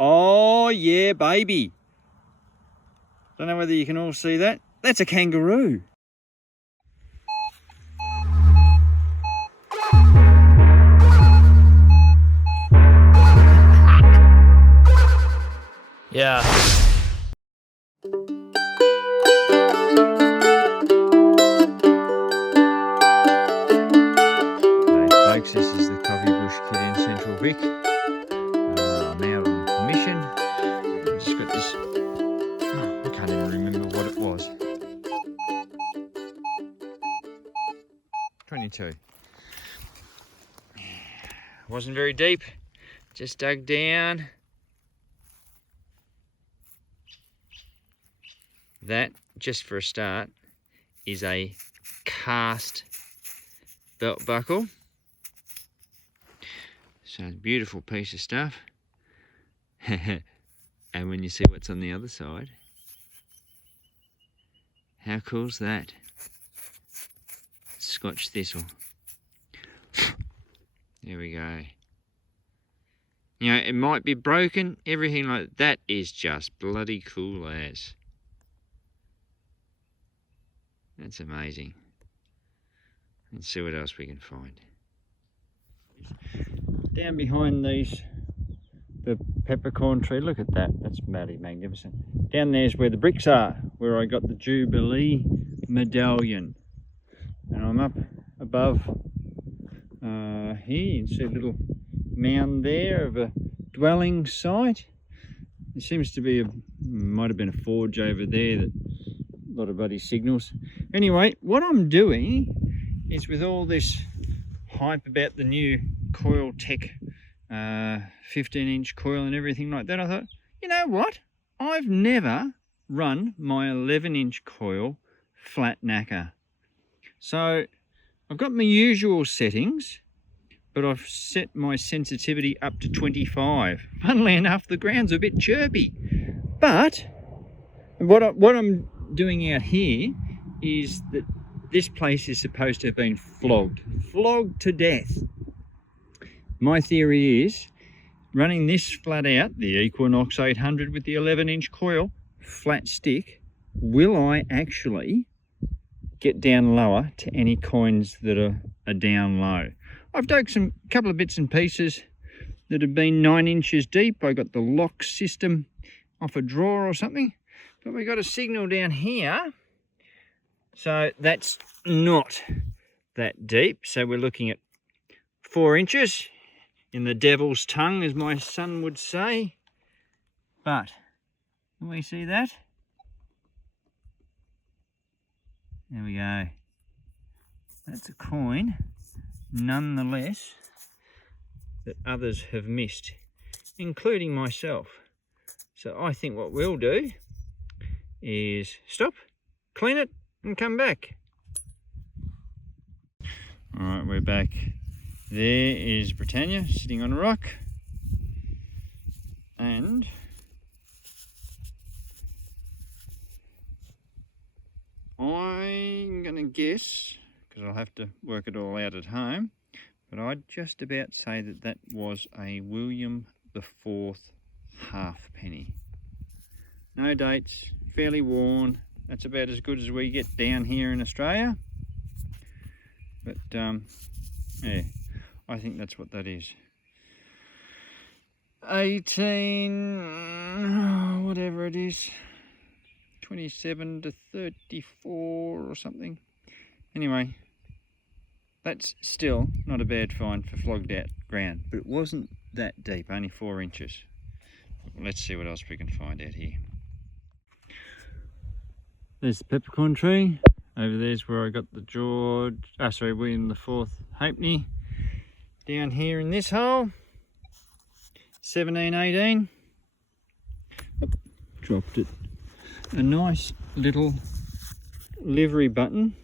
Oh yeah, baby. Don't know whether you can all see that. That's a kangaroo. Yeah. Hey folks, this is the coffee bush kid in Central Vic. I'm out on commission. I've just got this, I can't even remember what it was. 22. Wasn't very deep, just dug down. That, just for a start, is a cast belt buckle. So it's a beautiful piece of stuff. And when you see what's on the other side, how cool's that? Scotch thistle. There we go. You know, it might be broken, everything like that. That is just bloody cool as. That's amazing. Let's see what else we can find. Down behind these, the peppercorn tree, look at that, that's bloody magnificent. Down there's where the bricks are, where I got the Jubilee medallion. And I'm up above here, you can see a little mound there of a dwelling site. There seems to be might have been a forge over there, that a lot of bloody signals. Anyway, what I'm doing is, with all this hype about the new Coil Tech 15-inch coil and everything like that, I thought, you know what? I've never run my 11-inch coil flat knacker. So I've got my usual settings, but I've set my sensitivity up to 25. Funnily enough, the ground's a bit chirpy. But what I'm doing out here is that this place is supposed to have been flogged to death. My theory is, running this flat out, the Equinox 800 with the 11-inch coil, flat stick, will I actually get down lower to any coins that are down low? I've dug a couple of bits and pieces that have been 9 inches deep. I got the lock system off a drawer or something, but we got a signal down here. So that's not that deep. So we're looking at 4 inches in the devil's tongue, as my son would say. But can we see that? There we go. That's a coin, nonetheless, that others have missed, including myself. So I think what we'll do is stop, clean it, and come back. All right, we're back. There is Britannia sitting on a rock, and I'm gonna guess, because I'll have to work it all out at home, but I'd just about say that that was a William IV halfpenny. No dates, fairly worn. That's about as good as we get down here in Australia. But yeah, I think that's what that is. 18, whatever it is, 27 to 34 or something. Anyway, that's still not a bad find for flogged out ground, but it wasn't that deep, only 4 inches. Let's see what else we can find out here. There's the peppercorn tree. Over there's where I got the William IV halfpenny. Down here in this hole, 1718. Oop, dropped it. A nice little livery button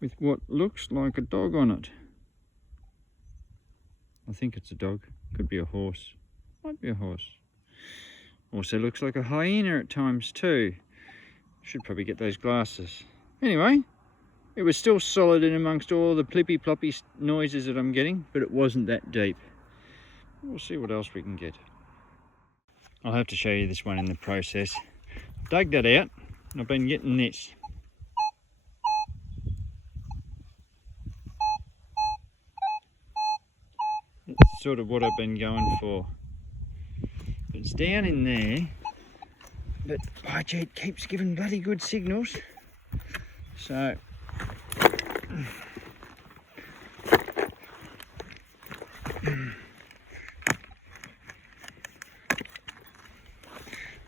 with what looks like a dog on it. I think it's a dog. Could be a horse. Might be a horse. Also looks like a hyena at times too. Should probably get those glasses. Anyway, it was still solid in amongst all the plippy ploppy noises that I'm getting, but it wasn't that deep. We'll see what else we can get. I'll have to show you this one in the process. Dug that out and I've been getting this. That's sort of what I've been going for. But it's down in there, but by gee, it keeps giving bloody good signals. So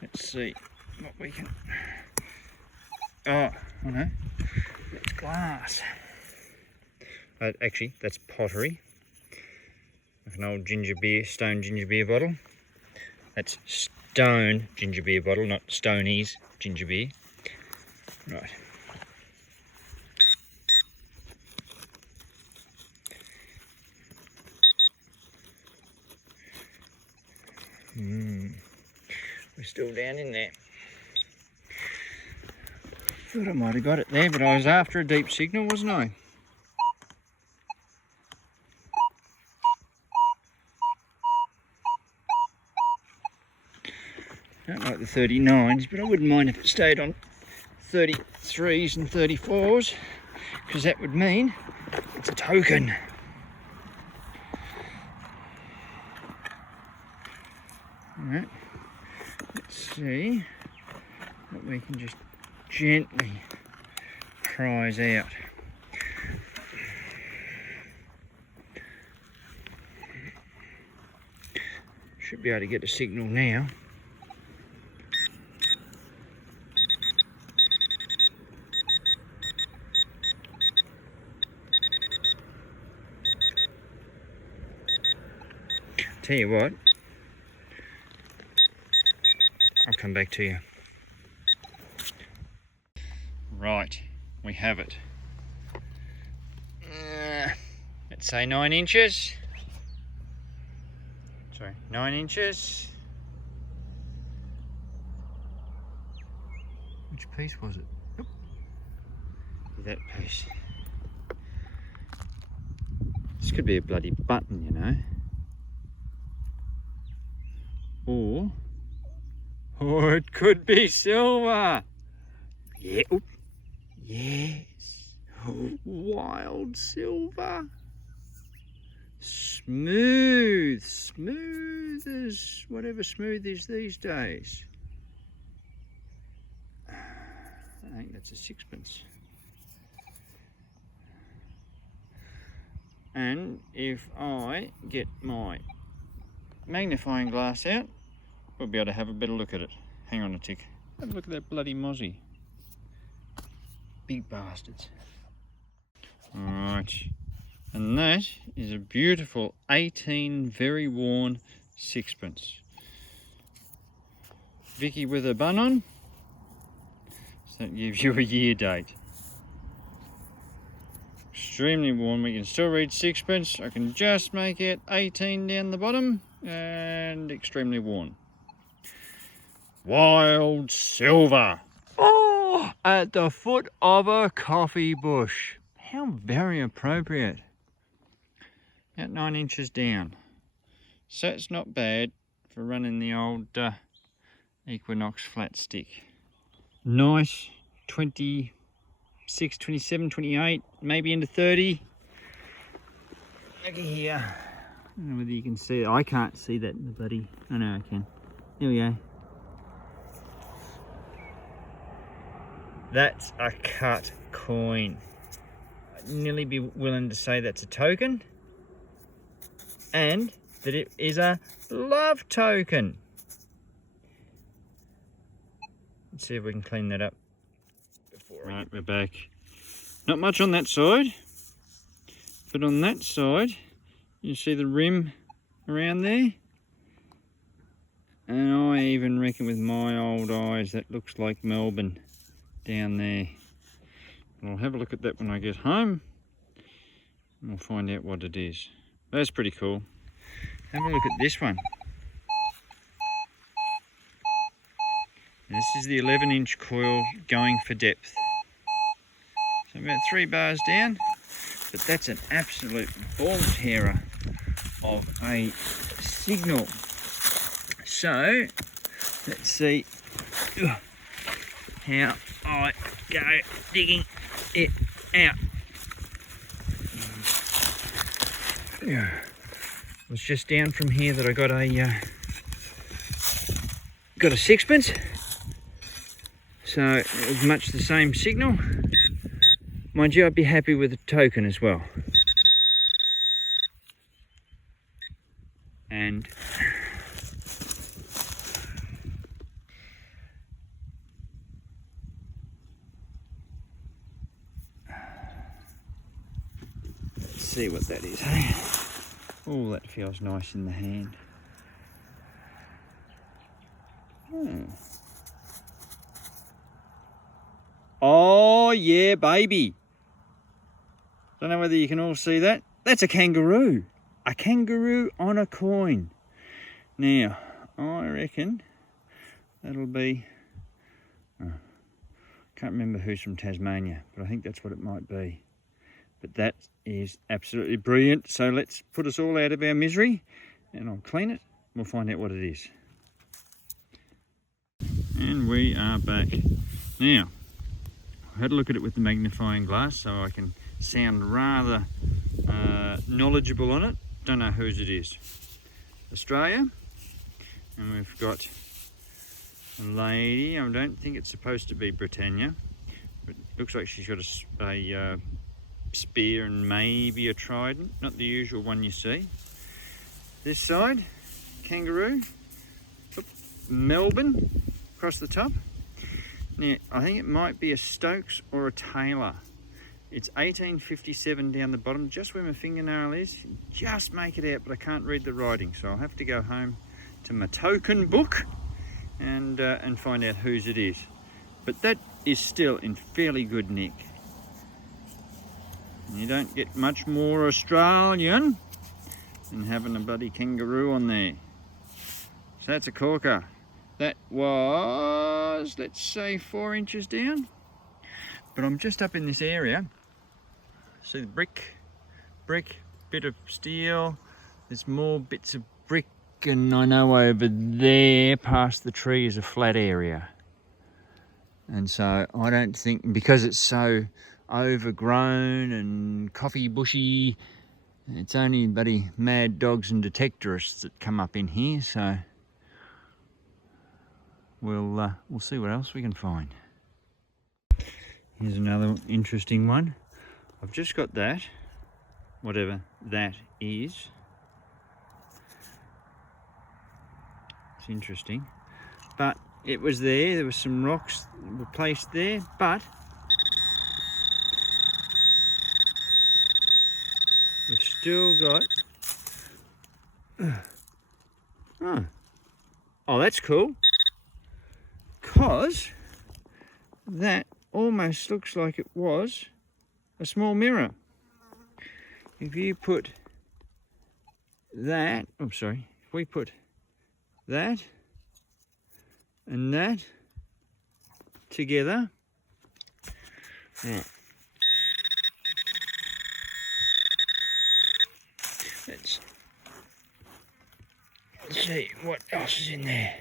let's see what we can. Oh no, that's glass. Actually, that's pottery. Like an old ginger beer, stone ginger beer bottle. That's stone ginger beer bottle, not Stoney's ginger beer. Right. We're still down in there. Thought I might have got it there, but I was after a deep signal, wasn't I? Don't like the 39s, but I wouldn't mind if it stayed on 33s and 34s, because that would mean it's a token. Alright, let's see what we can just gently prise out. Should be able to get a signal now. Tell you what, I'll come back to you. Right, we have it. Let's say 9 inches. Sorry, 9 inches. Which piece was it? Oop. That piece. This could be a bloody button, you know. Or it could be silver. Yeah. Oop. Yes. Oh, wild silver. Smooth. Smooth as whatever smooth is these days. I think that's a sixpence. And if I get my magnifying glass out, we'll be able to have a better look at it. Hang on a tick. Have a look at that bloody mozzie. Big bastards. Alright. And that is a beautiful 18 very worn sixpence. Vicky with a bun on. So that gives you a year date. Extremely worn. We can still read sixpence. I can just make it 18 down the bottom. And extremely worn. Wild silver. Oh, at the foot of a coffee bush. How very appropriate. About 9 inches down. So it's not bad for running the old Equinox flat stick. Nice 26, 27, 28, maybe into 30. Look here. I don't know whether you can see it. I can't see that in the bloody. I know I can. There we go. That's a cut coin. I'd nearly be willing to say that's a token. And that it is a love token. Let's see if we can clean that up. Right, we're back. Not much on that side. But on that side, you see the rim around there? And I even reckon with my old eyes that looks like Melbourne down there. I'll have a look at that when I get home and we'll find out what it is. That's pretty cool. Have a look at this one. This is the 11-inch coil going for depth. So about 3 bars down, but that's an absolute ball tearer of a signal. So Let's see how I go digging it out. It was just down from here that I got a sixpence. So it was much the same signal. Mind you, I'd be happy with a token as well. And let's see what that is, hey? Oh, that feels nice in the hand. Oh yeah, baby. Don't know whether you can all see that. That's a kangaroo. A kangaroo on a coin. Now, I reckon that'll be... Oh, can't remember who's from Tasmania, but I think that's what it might be. But that is absolutely brilliant. So let's put us all out of our misery and I'll clean it. We'll find out what it is. And we are back. Now, I had a look at it with the magnifying glass so I can sound rather knowledgeable on it. Don't know whose it is. Australia. And we've got a lady. I don't think it's supposed to be Britannia, but it looks like she's got a spear and maybe a trident, not the usual one you see. This side, kangaroo. Oop, Melbourne across the top. Now, I think it might be a Stokes or a Taylor. It's 1857 down the bottom, just where my fingernail is. Just make it out, but I can't read the writing, so I'll have to go home to my token book and find out whose it is. But that is still in fairly good nick. You don't get much more Australian than having a bloody kangaroo on there. So that's a corker. That was, let's say, 4 inches down. But I'm just up in this area. See the brick, bit of steel. There's more bits of brick, and I know over there past the tree is a flat area. And so I don't think, because it's so overgrown and coffee bushy, it's only bloody mad dogs and detectorists that come up in here. So we'll see what else we can find. Here's another interesting one. I've just got that, whatever that is. It's interesting, but it was there. There were some rocks that were placed there, but we've still got. Oh, that's cool. Cause that almost looks like it was a small mirror. If you put that, I'm sorry, if we put that and that together, right. Let's see what else is in there.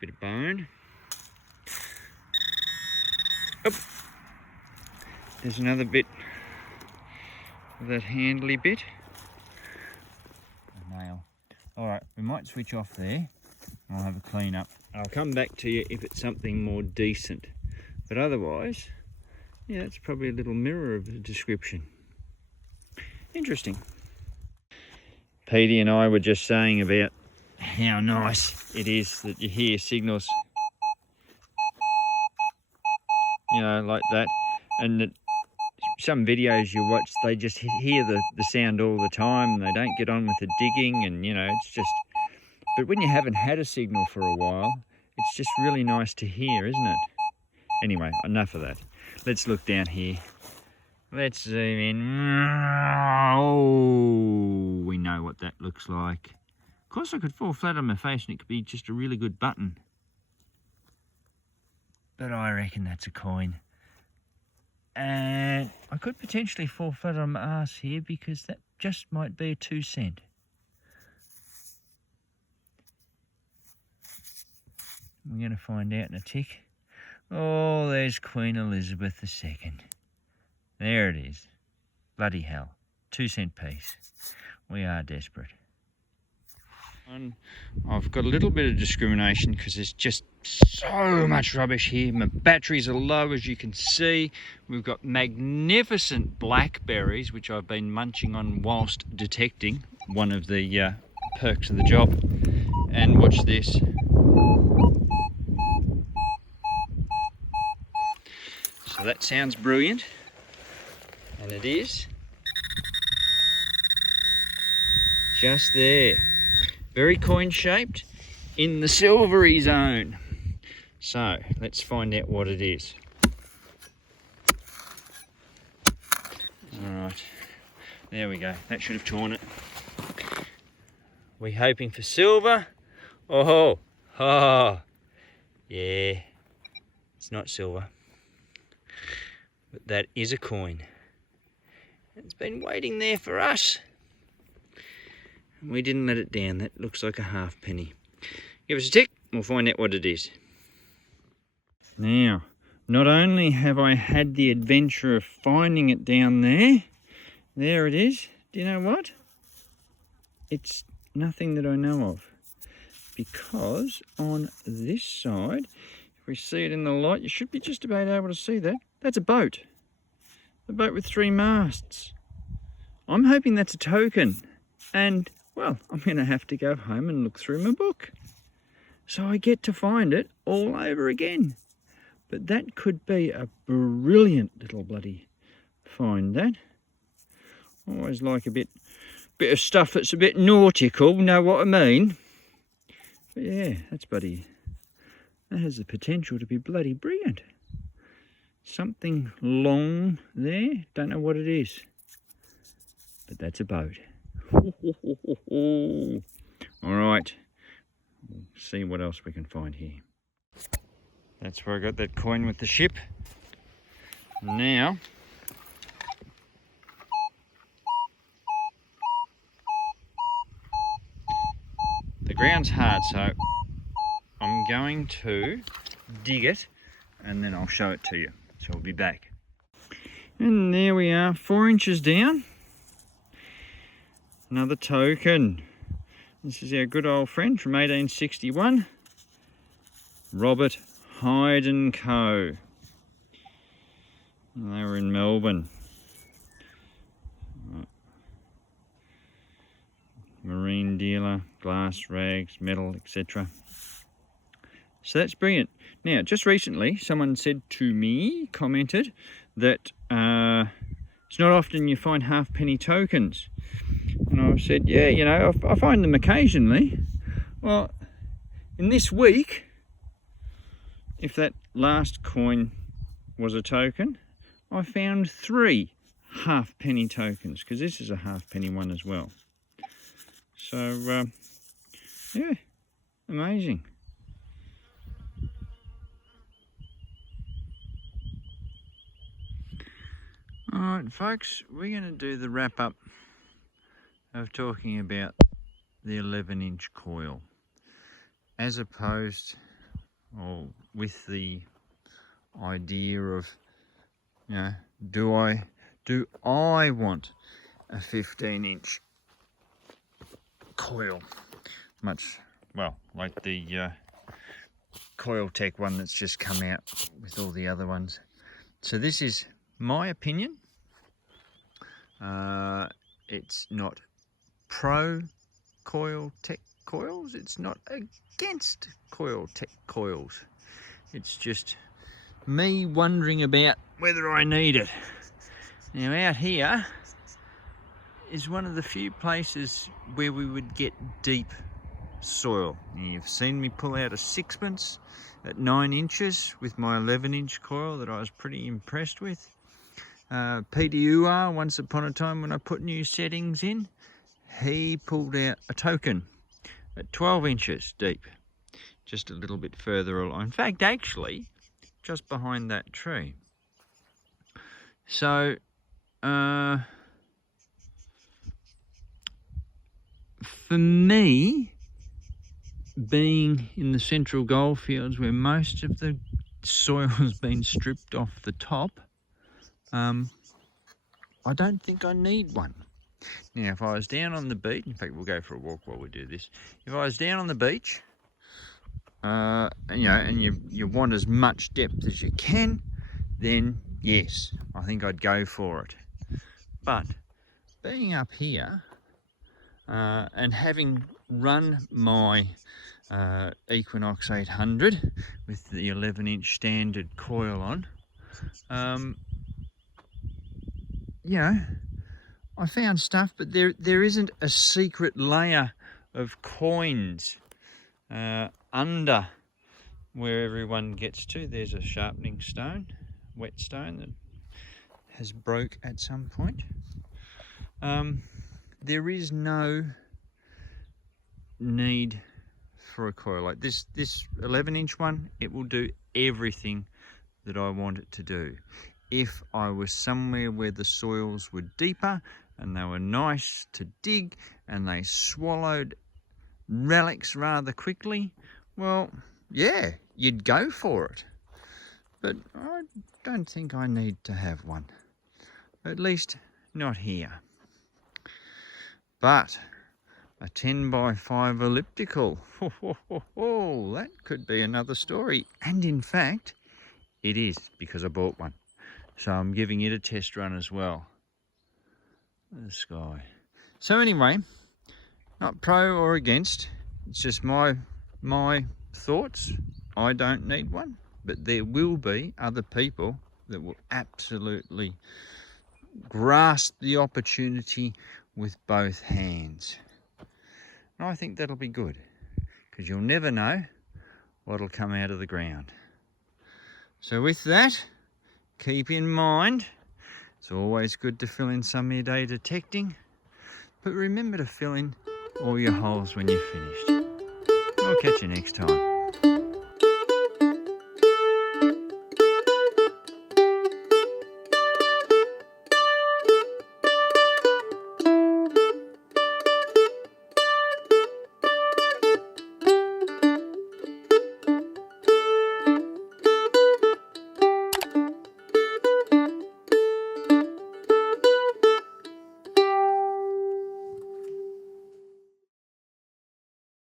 Bit of bone. Up. There's another bit of that handly bit. A nail. Alright, we might switch off there. I'll have a clean up. I'll come back to you if it's something more decent. But otherwise, yeah, it's probably a little mirror of a description. Interesting. Petey and I were just saying about how nice it is that you hear signals, you know, like that, and that some videos you watch, they just hear the sound all the time and they don't get on with the digging, and you know, it's just, but when you haven't had a signal for a while, it's just really nice to hear, isn't it? Anyway, enough of that. Let's look down here. Let's zoom in. Oh, we know what that looks like. Of course I could fall flat on my face and it could be just a really good button. But I reckon that's a coin. And I could potentially fall flat on my ass here because that just might be a 2 cent. We're going to find out in a tick. Oh, there's Queen Elizabeth II. There it is. Bloody hell. 2 cent piece. We are desperate. I've got a little bit of discrimination because there's just so much rubbish here. My batteries are low, as you can see. We've got magnificent blackberries, which I've been munching on whilst detecting, one of the perks of the job. And watch this. So that sounds brilliant, and it is. Just there. Very coin shaped in the silvery zone. So let's find out what it is. All right, there we go. That should have torn it. We hoping for silver? Oh, yeah, it's not silver, but that is a coin. It's been waiting there for us. We didn't let it down. That looks like a halfpenny. Give us a tick, we'll find out what it is. Now, not only have I had the adventure of finding it down there, there it is. Do you know what? It's nothing that I know of. Because on this side, if we see it in the light, you should be just about able to see that. That's a boat. A boat with 3 masts. I'm hoping that's a token. And well, I'm going to have to go home and look through my book. So I get to find it all over again. But that could be a brilliant little bloody find, that. I always like a bit of stuff that's a bit nautical, know what I mean? But yeah, that's bloody, that has the potential to be bloody brilliant. Something long there, don't know what it is. But that's a boat. All right, we'll see what else we can find here. That's where I got that coin with the ship. Now, the ground's hard, so I'm going to dig it and then I'll show it to you. So we'll be back. And there we are, 4 inches down. Another token. This is our good old friend from 1861, Robert HYDE and Co. They were in Melbourne. Marine dealer, glass, rags, metal, etc. So that's brilliant. Now, just recently, someone said to me, commented, that it's not often you find halfpenny tokens. And I said, yeah, you know, I find them occasionally. Well, in this week, if that last coin was a token, I found 3 halfpenny tokens, because this is a halfpenny one as well. So, yeah, amazing. All right, folks, we're going to do the wrap up of talking about the 11-inch coil, as opposed, or with the idea of, you know, do I want a 15-inch coil, much, well, like the Coil Tech one that's just come out with all the other ones. So this is my opinion. It's not pro Coil Tech coils, it's not against Coil Tech coils. It's just me wondering about whether I need it. Now out here is one of the few places where we would get deep soil. You've seen me pull out a 6-pence at 9 inches with my 11-inch coil that I was pretty impressed with. PDUR, once upon a time when I put new settings in, he pulled out a token at 12 inches deep, just a little bit further along. In fact, actually, just behind that tree. So, for me, being in the central goldfields where most of the soil has been stripped off the top, I don't think I need one. Now, if I was down on the beach, in fact, we'll go for a walk while we do this. If I was down on the beach, you know, and you want as much depth as you can, then yes, I think I'd go for it. But being up here and having run my Equinox 800 with the 11-inch standard coil on, you know, I found stuff, but there isn't a secret layer of coins under where everyone gets to. There's a sharpening stone, wet stone that has broke at some point. There is no need for a coil like this 11-inch one. It will do everything that I want it to do. If I was somewhere where the soils were deeper and they were nice to dig and they swallowed relics rather quickly, well, yeah, you'd go for it. But I don't think I need to have one. At least not here. But a 10x5 elliptical, that could be another story. And in fact, it is, because I bought one. So I'm giving it a test run as well. The sky. So anyway, not pro or against. It's just my thoughts. I don't need one, but there will be other people that will absolutely grasp the opportunity with both hands. And I think that'll be good, because you'll never know what'll come out of the ground. So with that, keep in mind, it's always good to fill in some of your day detecting, but remember to fill in all your holes when you're finished. I'll catch you next time.